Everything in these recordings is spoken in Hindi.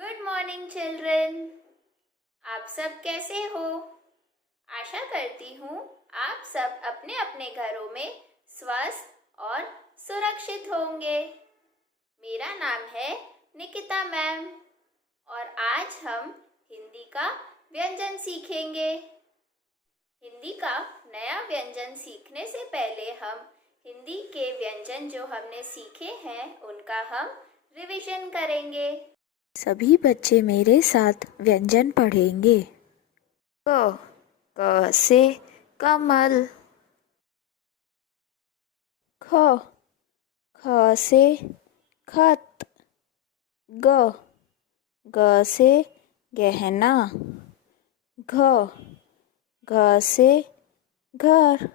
Good morning children. आप सब कैसे हो? आशा करती हूँ आप सब अपने अपने घरों में स्वस्थ और सुरक्षित होंगे। मेरा नाम है निकिता मैम और आज हम हिंदी का व्यंजन सीखेंगे। हिंदी का नया व्यंजन सीखने से पहले हम हिंदी के व्यंजन जो हमने सीखे हैं उनका हम रिवीजन करेंगे। सभी बच्चे मेरे साथ व्यंजन पढ़ेंगे। क से कमल। ख से खत। ग से गहना। घ से घर।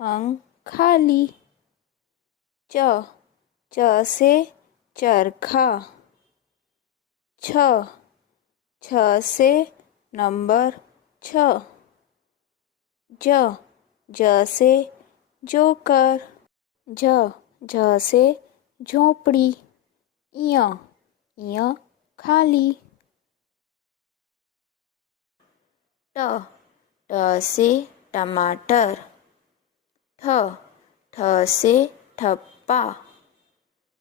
अंग खाली। च से चरखा। छ से नंबर 6। ज से जोकर। झ से झोपड़ी। य खाली। ट से टमाटर। ठ से ठप्पा।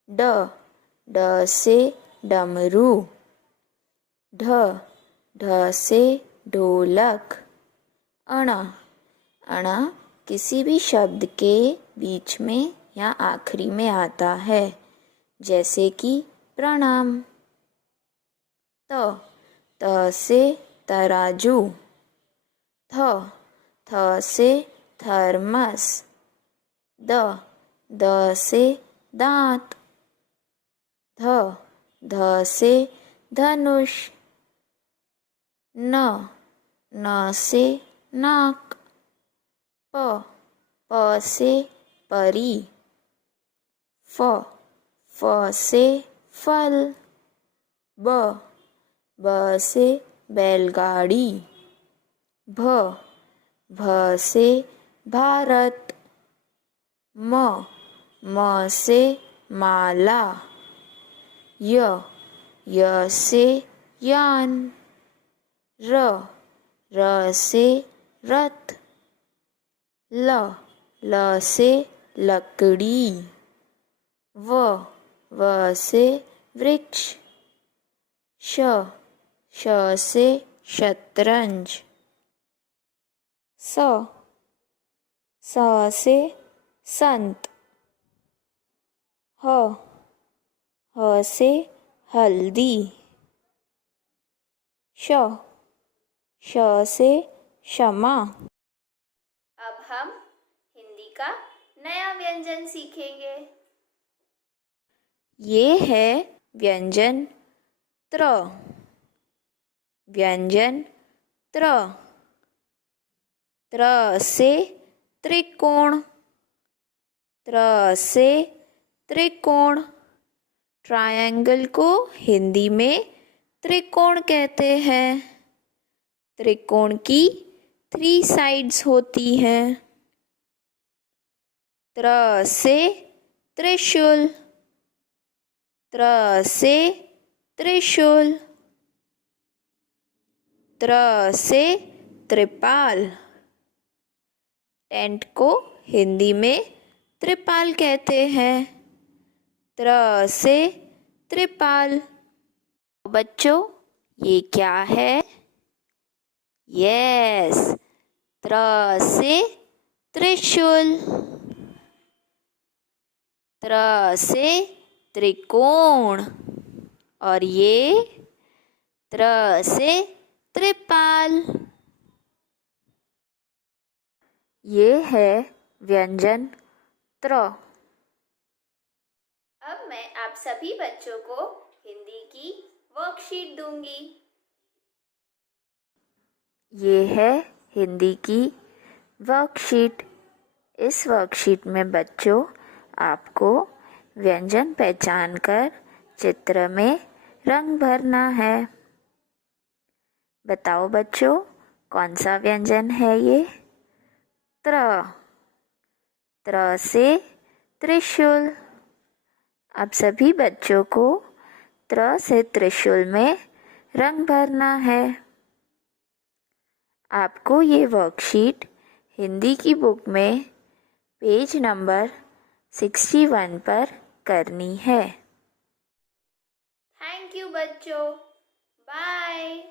ड से डमरू। ढ से ढोलक। अण किसी भी शब्द के बीच में या आखिरी में आता है, जैसे कि प्रणाम। त से तराजू। थ से थर्मस। द से दांत। ध से धनुष। न से नाक। प से परी। फ से फल। ब से बैलगाड़ी। भ से भारत। म से माला। य से यान। र से रथ। ल से लकड़ी। व से वृक्ष। श से शतरंज। स से संत। ह से हल्दी। श से क्षमा। अब हम हिंदी का नया व्यंजन सीखेंगे। ये है व्यंजन त्र। व्यंजन त्र। त्र से त्रिकोण। त्र से त्रिकोण। ट्रायंगल को हिंदी में त्रिकोण कहते हैं। त्रिकोण की 3 साइड्स होती हैं। त्र से त्रिशूल। त्र से त्रिशूल। त्र से त्रिपाल। टेंट को हिंदी में त्रिपाल कहते हैं। त्र से त्रिपाल। बच्चों, ये क्या है? यस, त्र से त्रिशूल। त्र से त्रिकोण और ये त्र से त्रिपाल। ये है व्यंजन त्र। अब मैं आप सभी बच्चों को हिंदी की वर्कशीट दूंगी। ये है हिंदी की वर्कशीट। इस वर्कशीट में बच्चों आपको व्यंजन पहचान कर चित्र में रंग भरना है। बताओ बच्चों, कौन सा व्यंजन है ये? त्र। त्र से त्रिशूल। अब सभी बच्चों को त्र से त्रिशूल में रंग भरना है। आपको ये वर्कशीट हिंदी की बुक में पेज नंबर 61 पर करनी है। थैंक यू बच्चों, बाय।